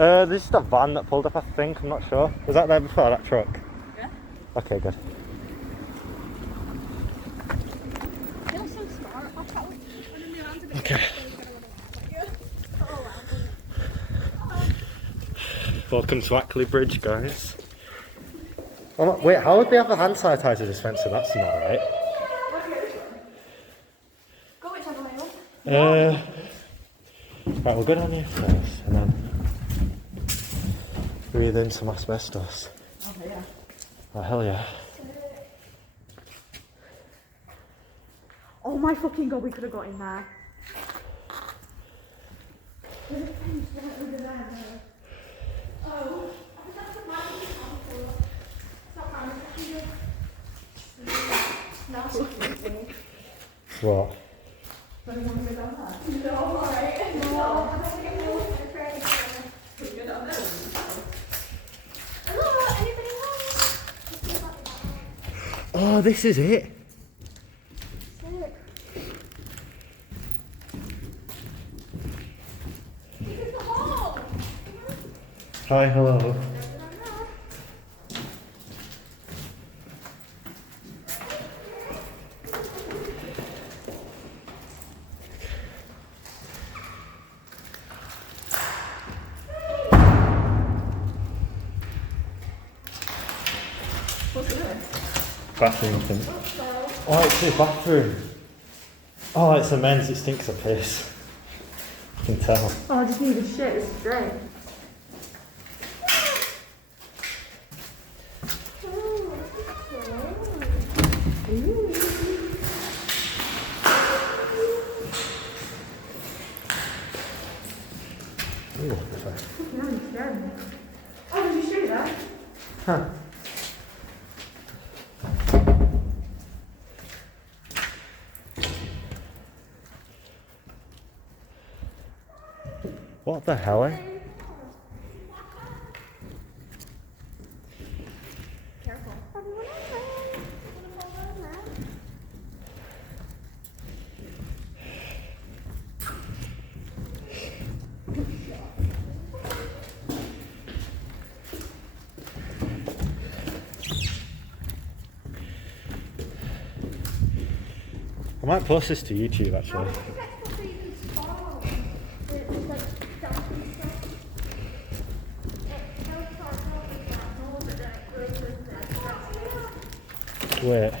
There's just a van that pulled up, I think. I'm not sure. Was that there before, that truck? Yeah. Okay, good. You're so smart. I'll tell you. Okay. Welcome to Ackley Bridge, guys. Oh, wait, how would they have the hand sanitizer dispenser? That's not right. Go whichever way up. Right, we'll go down here first and then breathe in some asbestos. Oh yeah. Oh, hell yeah. Oh my fucking god, we could have got in there. What? Oh, this is it. Hi, hello. What's this? Bathroom thing. Oh, it's a bathroom. Oh, it's a men's. It stinks of piss. You can tell. Oh, I just need a shit. It's great. Ooh, sorry. No, you scared me. Oh, did you shoot that? Huh. What the hell, eh? Careful. I might post this to YouTube actually. Wait.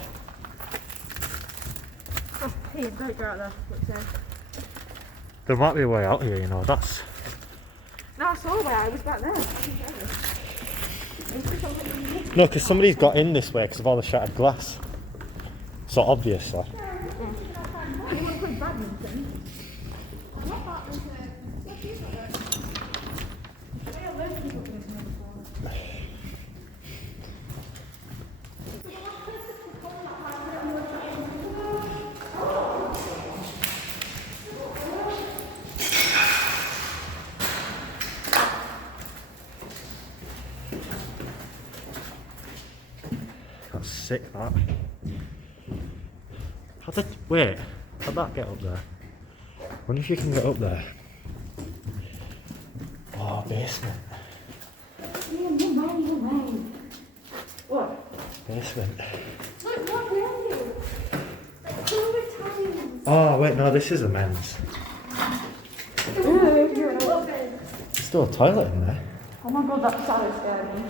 Oh, hey, don't go out there. What's there? There might be a way out here, you know, that's... No, I saw where I was back there. No, because somebody's got in this way because of all the shattered glass. So obviously. You want to play badminton? That's sick, that. Wait, how'd that get up there? I wonder if you can get up there. Oh, basement. What? Basement. Look, what are you? Oh, wait, no, this is a men's. There's There's still a toilet in there. Oh my god, that shadow scared me.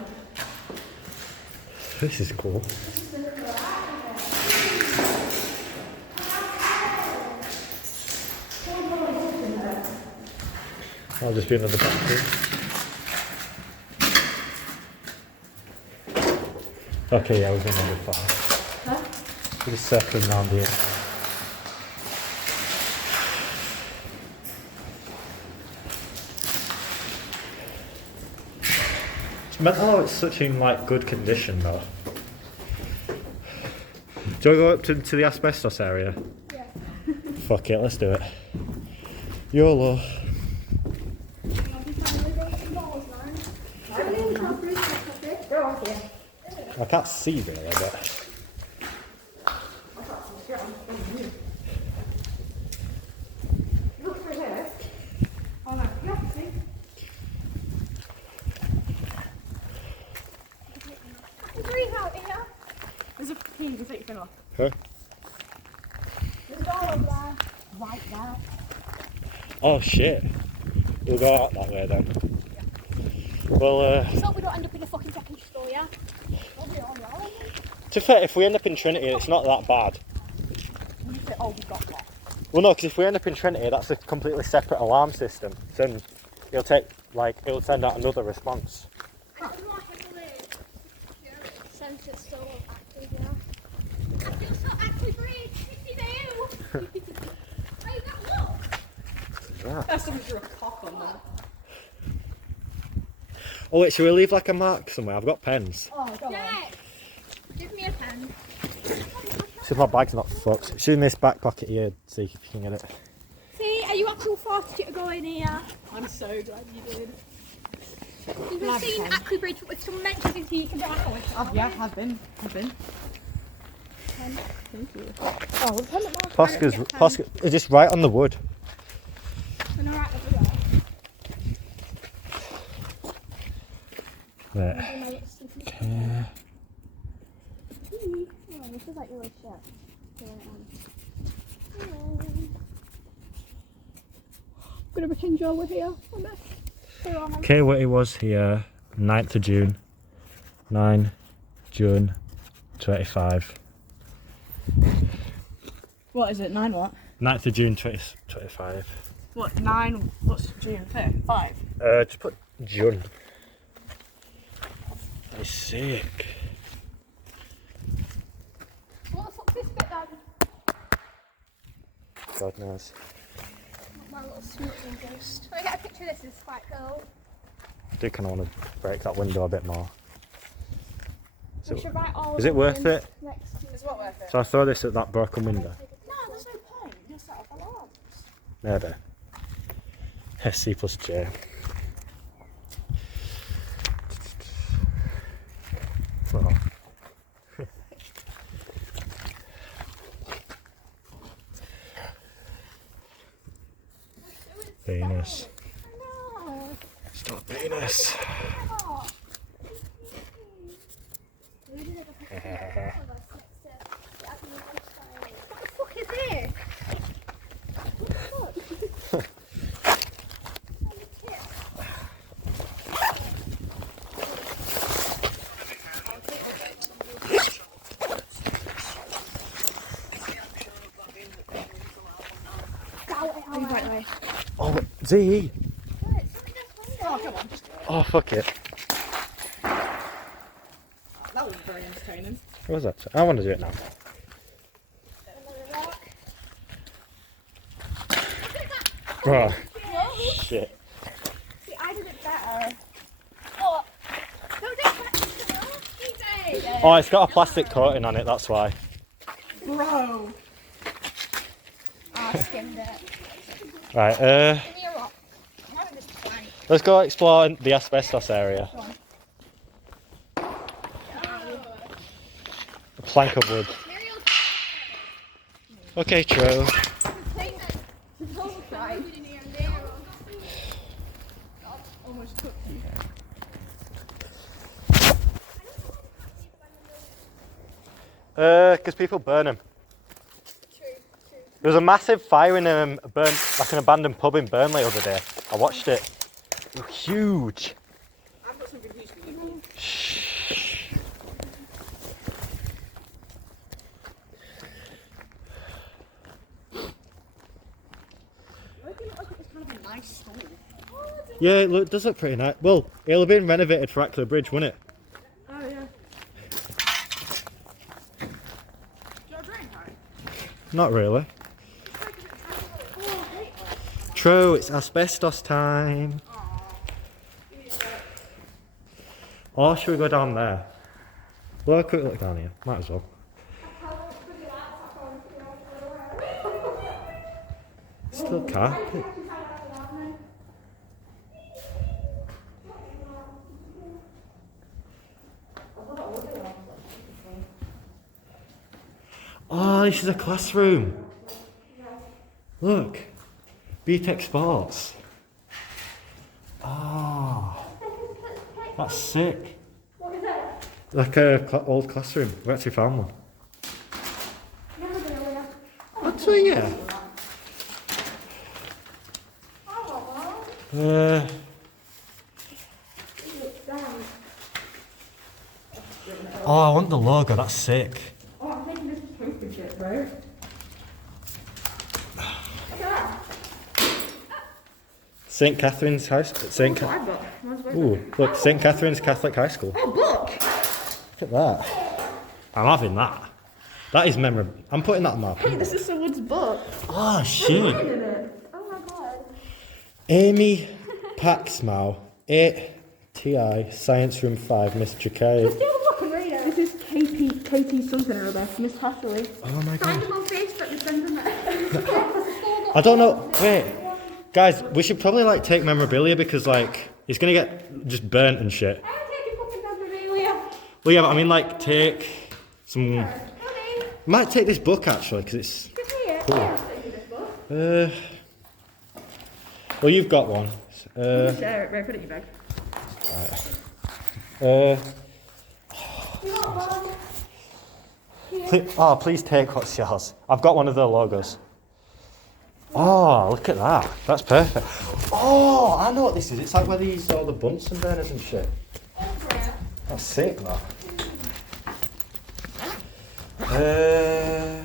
This is cool. I'll just do another bathroom. Okay, yeah, we've been there before. Huh? We're just circling around here. Oh, it's such in like good condition though. Do you want to go up to the asbestos area? Yeah. Fuck it, let's do it. YOLO. They're off here. I can't see really, but... Look through here. Oh no, you have to see. Huh? There's a door over there. Right there. Oh shit. We'll go out that way then. Well, Let's hope we don't end up in a fucking second store, yeah? to be fair, if we end up in Trinity, it's not that bad. We say, oh, we got that. Well, no, because if we end up in Trinity, that's a completely separate alarm system. Then it'll take, like, it'll send out another response. Sense it's still active, yeah. Active, still Ackley Bridge, 52! Oh, you got look! Yeah. That's someone drew a cock on that. Oh wait, should we leave like a mark somewhere? I've got pens. Oh, go on. Yeah! Give me a pen. See if my bag's not fucked. Shoot in this back pocket here, see if you can get it. See, are you actually forced to go in here? I'm so glad you did. You've been seeing Ackley Bridge with some mentions in here, you can be like, oh, it's Oh, yeah, I've been. Thank you. Oh, we'll put it more. Posker's, it's just right on the wood. And alright, over there. There. Okay. Oh, this is like really shit. I'm gonna pretend you're over here on this. Okay, what it was here, 9th of June, 9 June 25. What is it? 9 what? 9th of June 2025. What? 9? What's June 5th? 5? Just put June. That's sick. What the fuck's this bit then? God knows. My little smoothing ghost. Can I get a picture of this? This is quite cool. I do kind of want to break that window a bit more. We should write all Is it of worth them it? Next to Is what worth it? So I throw this at that broken window. No, there's no point. You'll set off alarms. Maybe. C plus J. Oh. Venus. No. Stop Venus. Oh. What the fuck is this? Oh, Z. Oh, come on. Just Oh, fuck it. that was very entertaining. What was that? I want to do it now. Oh, shit. See, I did it better. Oh, no, Oh, it's got a plastic coating on it, that's why. Bro! I skimmed it. Right, Give me a rock. I'm having this plank. let's go explore the asbestos area. A plank of wood. Okay, true. Almost cooked you. Because people burn them. There was a massive fire in like an abandoned pub in Burnley the other day. I watched it. It was huge. I've got some good news for you. Shh. It looked like it was kind of a nice school. Yeah, it does look pretty nice. Well, it'll have been renovated for Ackley Bridge, won't it? Oh, yeah. Do you have a drink, Harry? Not really. True, it's asbestos time. Or should we go down there? We'll have a quick look down here. Might as well. Still carpet. Oh, this is a classroom. Look. BTEC Sports. Oh, that's sick. What is it? Like a old classroom. We actually found one. we? Yeah. Oh, I want the logo. That's sick. Oh, I'm thinking this is stupid shit, bro. St. Catherine's High School. Ooh, look, St. Catherine's Catholic High School. Oh, book! Look at that. I'm having that. That is memorable. I'm putting that on my Hey, this is someone's book. Oh, shit. Oh my god. Amy Paxmow, 8TI, Science Room 5, Miss Jakay. Let's do a look and read it. This is KP something or other, Miss Hashley. Oh my Find god. them on Facebook and send them it. I don't know. Wait. Guys, we should probably like take memorabilia because like it's gonna get just burnt and shit. I'm taking fucking memorabilia. Well, yeah, but I mean like take some. Honey, Might take this book actually because it's. give me it. Cool. Yeah, I'll take you this book. Well, you've got one. Share it, right, put it in your bag. You got one. Please take what's yours. I've got one of their logos. Oh, look at that. That's perfect. Oh, I know what this is. It's like where they use all the Bunsen burners and shit. That's sick, that. Yeah,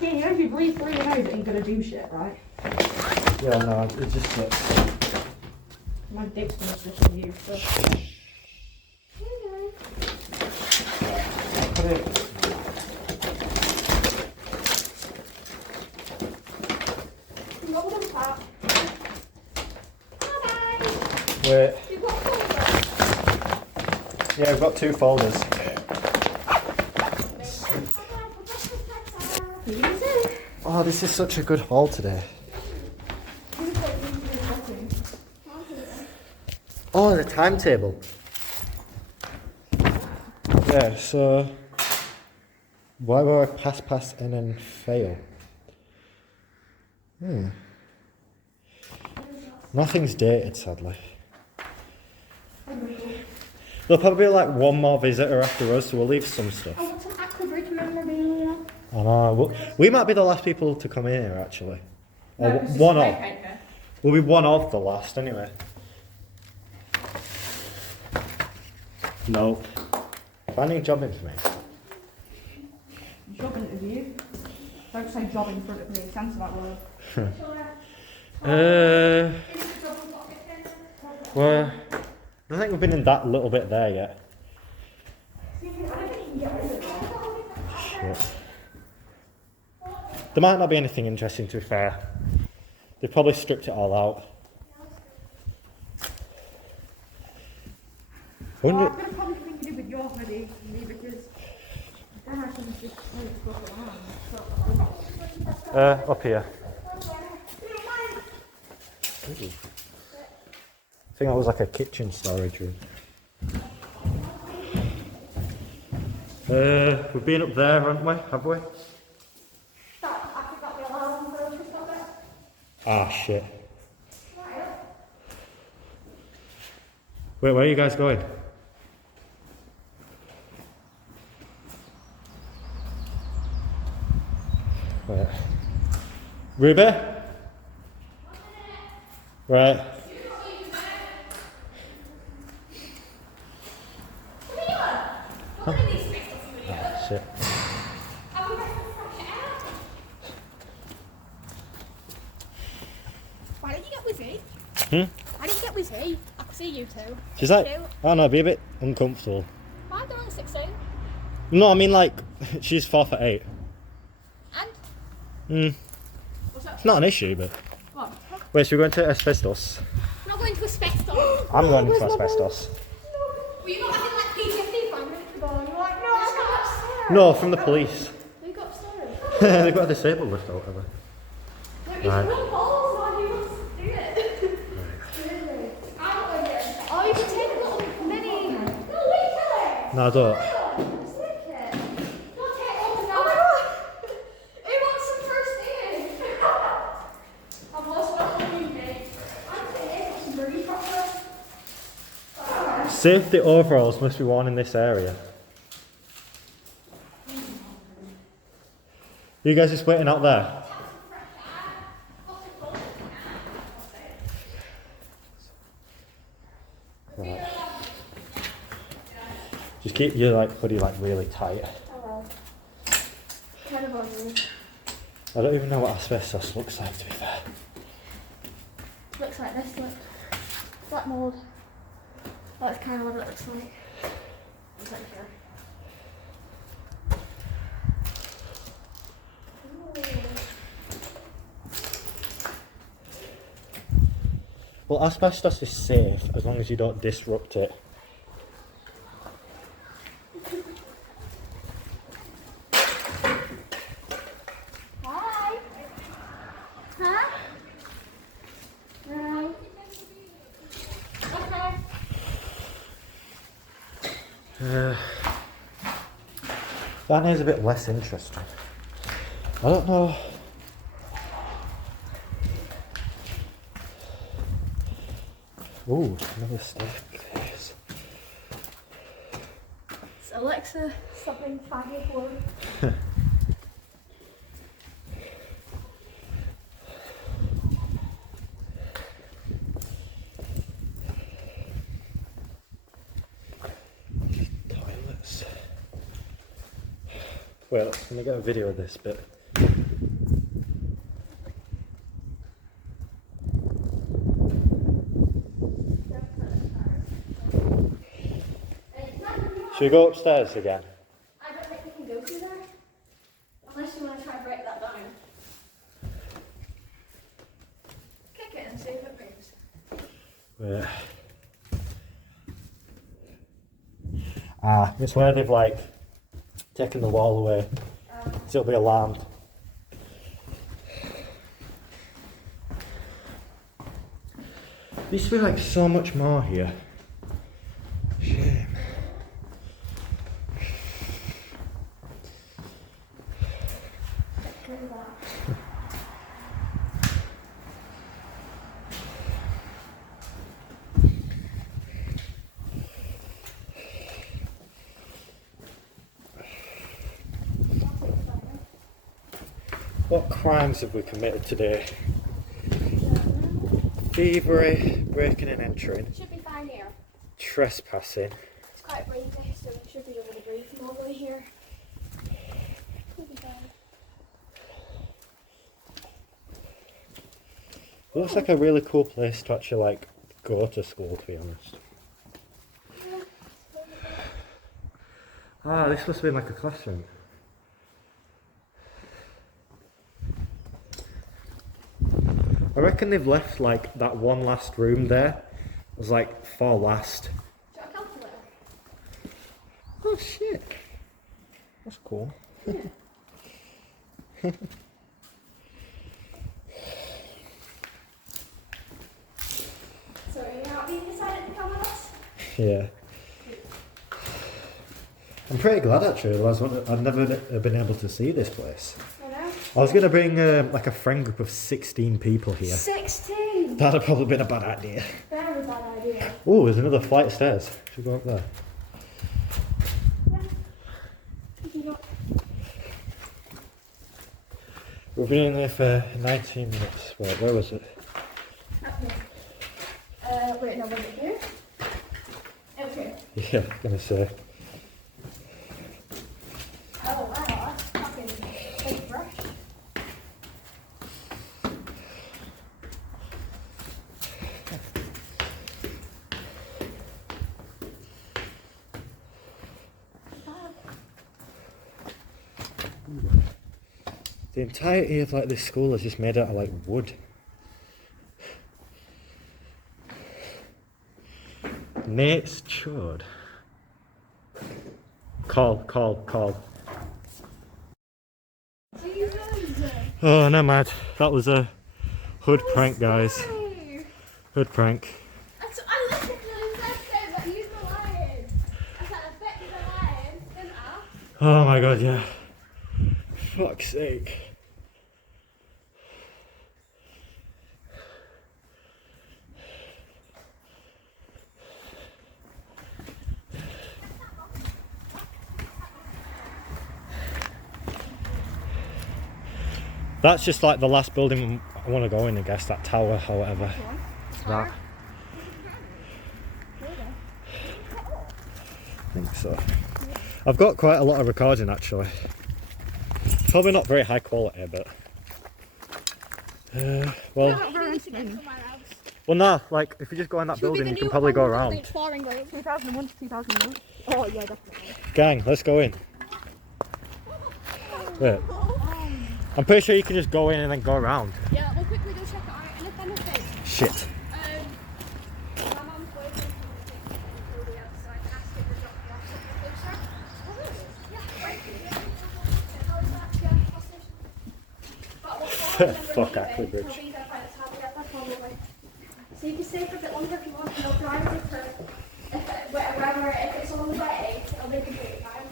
you know if you breathe through your nose, it ain't gonna do shit, right? Yeah, no, it just looks. My dick's gonna switch to you, so. Put it. Wait. You've got folders. Yeah, we've got 2 folders. Oh, this is such a good haul today. Oh, the timetable. Yeah, so why will I pass and then fail? Nothing's dated, sadly. There'll probably be like one more visitor after us, so we'll leave some stuff. I want some Ackley Bridge memorabilia. I know. We might be the last people to come in here, actually. Or one of. We'll be one of the last, anyway. No. Finding job information. Job interview? Don't say job in front of me, cancel that word. Well, I don't think we've been in that little bit there yet. Shit. There might not be anything interesting, to be fair. They've probably stripped it all out. I'm gonna probably think you do with your hoodie, because then I can just swap it around. Up here. Ooh. I think that was like a kitchen storage room. We've been up there, haven't we? Have we? Ah, shit. Wait, where are you guys going? Right. Ruby? Right. Shit. Why didn't you get with me? Why didn't you get with me? I could see you two. She's like, I don't know, be a bit uncomfortable. Why they're only 16? No, I mean like, she's 4'8". And? It's not an issue, but... What? Wait, should we go into asbestos? I'm not going to asbestos. I'm going into asbestos. Were you not having like PTSD 5 minutes ago? And you're like, no, I'm not upstairs. No, from the police. You got upstairs. They've got a disabled lift or whatever. Right. Oh, you can take a little mini. No, I don't. Safety overalls must be worn in this area. You guys just waiting out there? Right. Just keep your hoodie really tight. Oh well. Kind of on. I don't even know what asbestos looks like, to be fair. Looks like this, look. Black mould. That's kind of what it looks like. I'm pretty sure. Well, asbestos is safe as long as you don't disrupt it. Hi. Huh? No. Okay. That is a bit less interesting. I don't know. Ooh, another staircase. It's Alexa something 504. Toilets. Well, let me get a video of this bit. Should we go upstairs again? I don't think we can go through there. Unless you want to try and break that down. Kick it and see if it moves. Wait. Ah, it's where they've taken the wall away. So it'll be alarmed. There used to be so much more here. Shame. Look at that. What crimes have we committed today? Thievery, breaking and entering, Should be fine here. trespassing. It's quite breezy, so we should be able to breathe from all the way here. Should be fine. It looks like a really cool place to actually go to school, to be honest. Ah, this must have been a classroom. I reckon they've left that one last room there. It was for last. Do you want a calculator? Oh shit. That's cool. Yeah. So are you happy you decided to come with us? Yeah. I'm pretty glad actually, otherwise I'd never been able to see this place. I know. I was going to bring a friend group of 16 people here. 16! That'd have probably been a bad idea. Very bad idea. Oh, there's another flight of stairs. Should we go up there? Yeah. Did you not? We've been in there for 19 minutes. Wait, where was it? Up here. Wait, no, was it here? It was here. Yeah, gonna say. Oh wow, that's fucking big brush. The entirety of this school is just made out of wood. Nate's chode. Call. Jesus! Oh, no mad. That was a hood prank, guys. Hood prank. That's what I literally said, but use the lion. I said, I bet you the lion, didn't I? Oh my god, yeah. Fuck's sake. That's just like the last building I want to go in, I guess, that tower or whatever. That. I think so. I've got quite a lot of recording actually. Probably not very high quality, but well, nah, like if you just go in that building, you can probably go around. 2001 to 2001. Oh yeah, definitely. Gang, let's go in. Wait. I'm pretty sure you can just go in and then go around. Yeah, we'll quickly go check it out. And if anything, Shit. my mum's waiting for the outside and ask if the drop off something closer. Yeah, right. How is that? Yeah, I'll station. Fuck Ackley Bridge. I'll be there by the time we get back probably. So you can stay for a bit longer if you want. No privacy for wherever, if it's on the way, it'll be completely fine.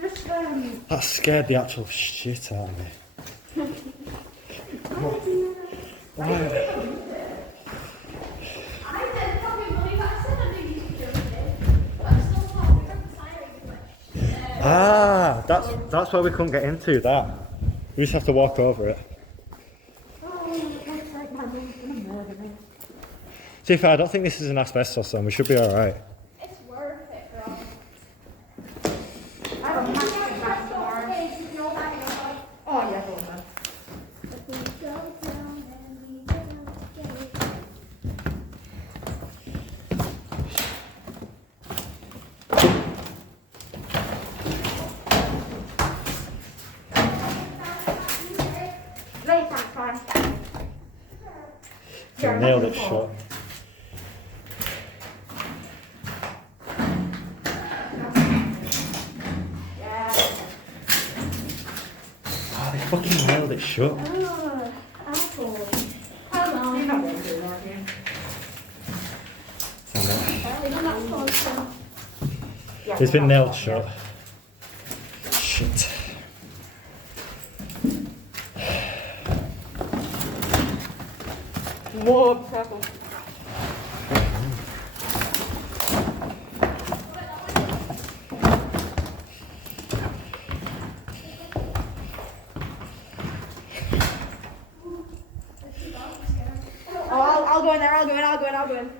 Just, That scared the actual shit out of me. Why? I didn't fucking believe I said I knew you could do it, but I'm still not tiring. Ah, that's why we couldn't get into that. We just have to walk over it. it's like my mom's gonna murder me. To be fair, I don't think this is an asbestos one. We should be alright. It's worth it, girl. I have a massive back tomorrow. Oh yeah, go on then. Late time. You nailed it shut. Yeah. Oh, they fucking nailed it shut. Oh, apple. Come You're on. not going to do it, are you? Yeah, It's been we're nailed not. shut. Shit. Whoa, careful. Oh, I'll go in there, I'll go in.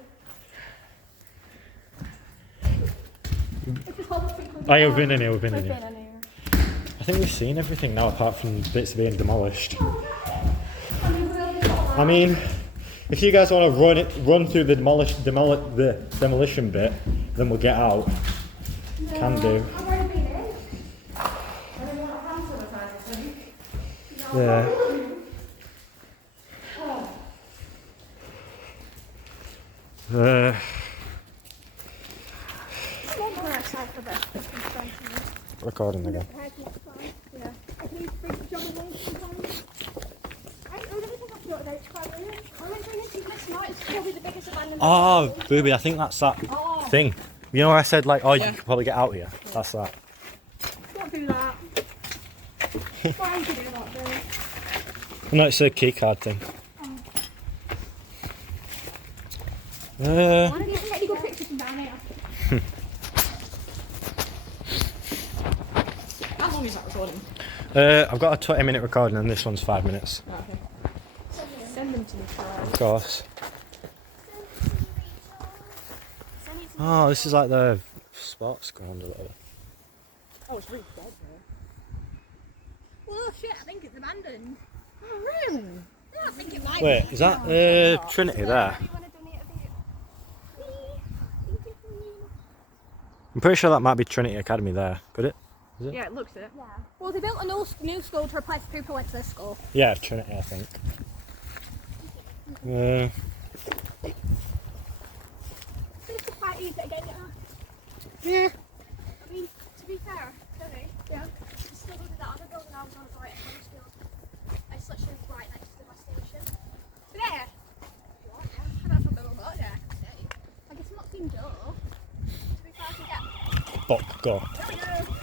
Oh yeah, we've been in here, we've been in here. I think we've seen everything now apart from bits being demolished. I mean, if you guys want to run through the demolition bit, then we'll get out. Can do. I've already been in. I don't want a hand sanitizer, please. Yeah. Recording again. Yeah. I can use big job of those sometimes. I don't think I've got those quite really. I went through this last night. It's probably the biggest abandoned. Oh, booby, I think that's that thing. You know where I said like, oh, you could probably get out here? That's that. Don't do that. Why would you do that, Bill? No, it's a key card thing. Why don't you get any good pictures from down here? How long is that recording? I've got a 20-minute recording and this one's 5 minutes. Oh, okay. Send them to me, Of course. Oh, this is like the sports ground or whatever. Oh, it's really dead, Oh shit, I think it's abandoned. Oh, really? Yeah, I think it might Wait, be. is that Trinity there? You want to donate a bit? I'm pretty sure that might be Trinity Academy there. Could it? Yeah, it looks it. Yeah. Well, they built a new school to replace the people who went to this school. Yeah, Trinity, I think. It's just quite easy to get it out. Yeah. I mean, to be fair, Jenny, yeah, it's still under that other building I was on right at high school. It's literally right next to my station. There! What? Yeah, I don't know if I've ever there, I can say. I guess I'm not seeing Joe. To be fair, I can get. Fuck, go. There we go!